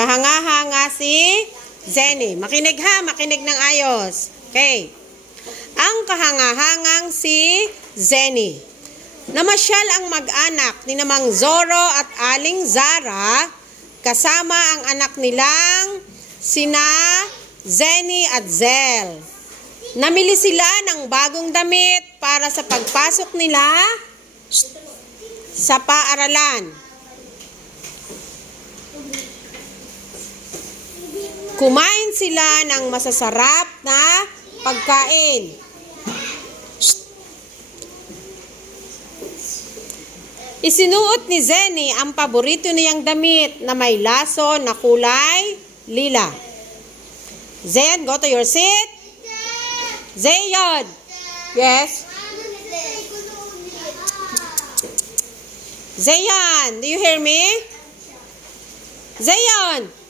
Kahanga-hanga si Zenny. Makinig ha, makinig ng ayos. Okay. Ang kahanga-hangang si Zenny. Namasyal ang mag-anak ni Namang Zoro at Aling Zara kasama ang anak nilang sina Zenny at Zel. Namili sila ng bagong damit para sa pagpasok nila sa paaralan. Kumain sila ng masasarap na pagkain. Isinuot ni Zenny ang paborito niyang damit na may laso na kulay lila. Zen, go to your seat. Zayon. Yes? Zayon, do you hear me? Zayon.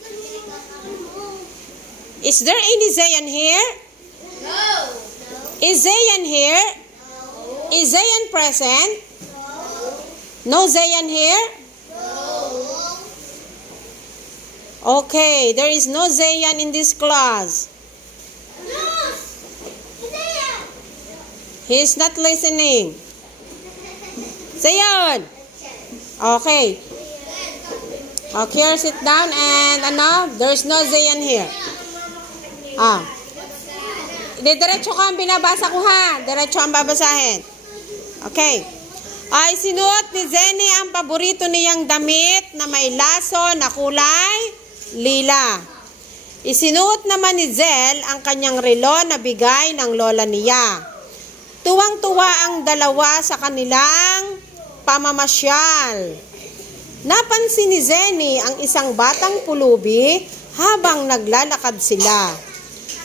Is there any Zayan here? No. Is Zayan here? No. Is Zayan present? No Zayan here? No. Okay, there is no Zayan in this class. He is not listening. Zayan. Okay. Okay, sit down and there's no Zayan here. Diretso ka ang binabasa ko ha. Diretso ang babasahin. Okay. Sinuot ni Zenny ang paborito niyang damit na may laso na kulay lila. Isinuot naman ni Zel ang kanyang relo na bigay ng lola niya. Tuwang-tuwa ang dalawa sa kanilang pamamasyal. Napansin ni Zenny ang isang batang pulubi habang naglalakad sila.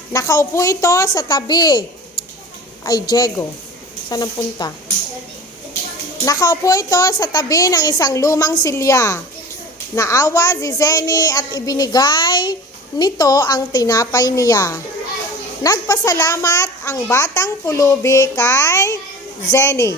Nakaupo ito sa tabi. Ay, Diego. Saan ang punta? Nakaupo ito sa tabi ng isang lumang silya. Naawa si Zenny at ibinigay nito ang tinapay niya. Nagpasalamat ang batang pulubi kay Zenny.